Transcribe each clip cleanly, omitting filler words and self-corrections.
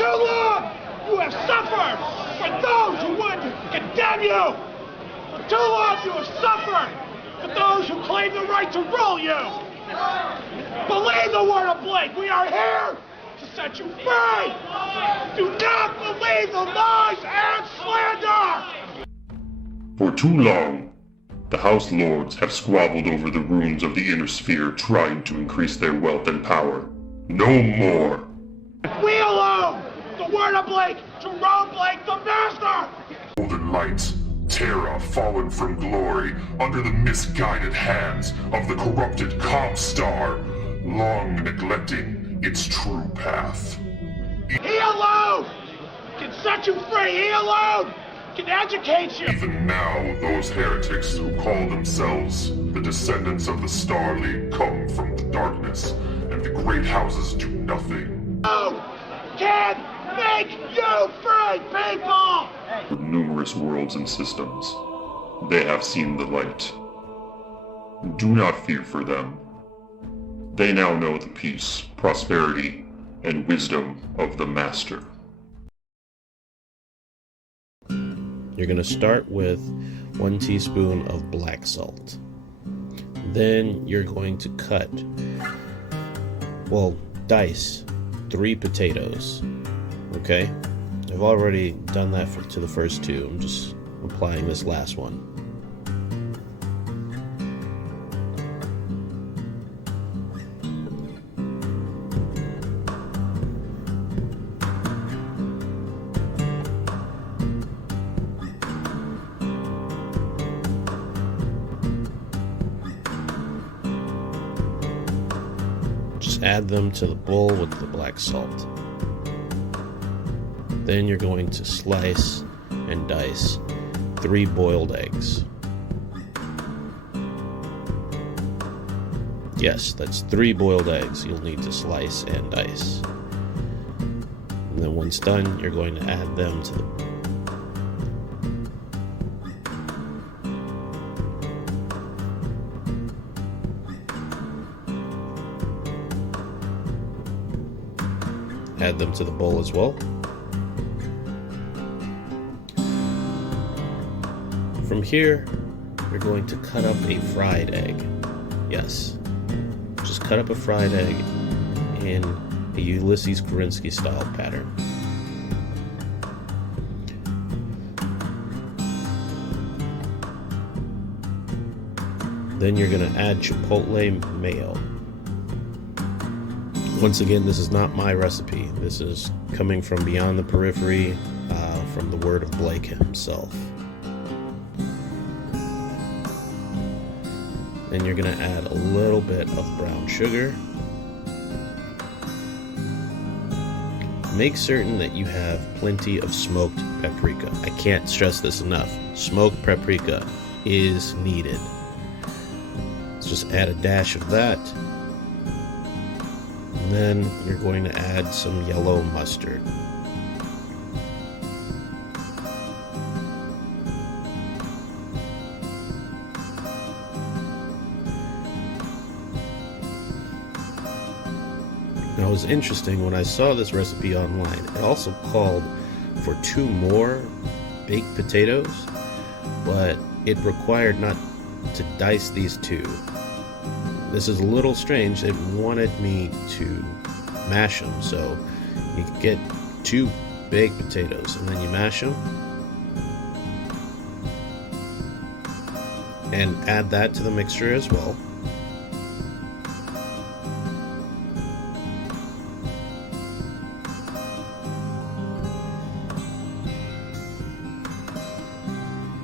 too long, you have suffered for those who would condemn you. For too long, you have suffered for those who claim the right to rule you. Believe the word of Blake. We are here to set you free. Do not believe the lies and slander. For too long, the House Lords have squabbled over the ruins of the Inner Sphere, trying to increase their wealth and power. No more. We alone, the word of Blake, Jerome Blake, the master. Golden light, Terra fallen from glory under the misguided hands of the corrupted Comstar, long neglecting its true path. He alone can set you free. He alone can educate you. Even now, those heretics who call themselves the descendants of the Star League come from the darkness, and the great houses do nothing. You can make you free, people! With numerous worlds and systems, they have seen the light. Do not fear for them. They now know the peace, prosperity, and wisdom of the Master. You're going to start with 1 teaspoon of black salt. Then you're going to dice 3 potatoes. Okay? I've already done that to the first 2. I'm just applying this last one. Just add them to the bowl with the black salt. Then you're going to slice and dice 3 boiled eggs. Yes, that's 3 boiled eggs you'll need to slice and dice. And then once done, you're going to add them to the bowl as well. From here, you're going to cut up a fried egg. Yes, just cut up a fried egg in a Ulysses Kurenski style pattern. Then you're going to add chipotle mayo. Once again, this is not my recipe. This is coming from beyond the periphery, from the word of Blake himself. Then you're going to add a little bit of brown sugar. Make certain that you have plenty of smoked paprika. I can't stress this enough. Smoked paprika is needed. Let's just add a dash of that. And then you're going to add some yellow mustard. Now it was interesting, when I saw this recipe online, it also called for 2 more baked potatoes, but it required not to dice these 2. This is a little strange. It wanted me to mash them, so you could get 2 baked potatoes and then you mash them and add that to the mixture as well.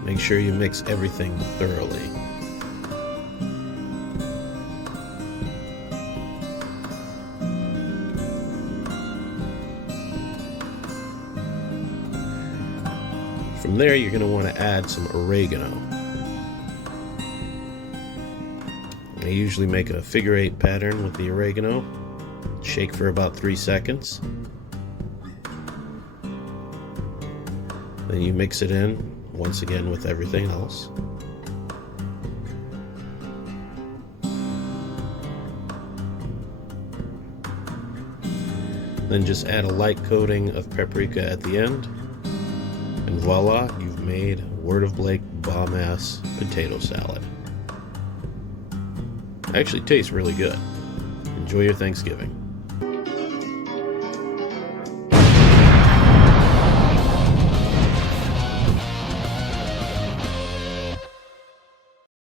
Make sure you mix everything thoroughly. From there, you're going to want to add some oregano. I usually make a figure 8 pattern with the oregano. Shake for about 3 seconds. Then you mix it in once again with everything else. Then just add a light coating of paprika at the end, and voila, you've made Word of Blake bomb-ass potato salad. Actually tastes really good. Enjoy your Thanksgiving.